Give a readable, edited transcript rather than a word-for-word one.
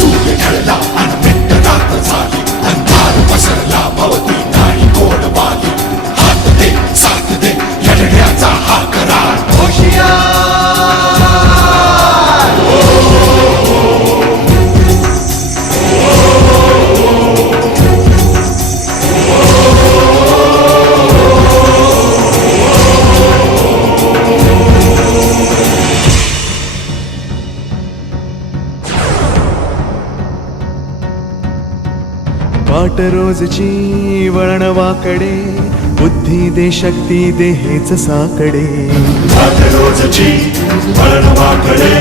सूर्य ढळला आणि मिट्ट रात्र झाली, अंधार पसरला भवती नाही गोड वाली. हात दे साथ दे लढण्याचा हा करार. होशियार वाट रोजची वळण वाकडे, बुद्धी दे शक्ती दे हेच साकडे. वाट रोजची वळण वाकडे,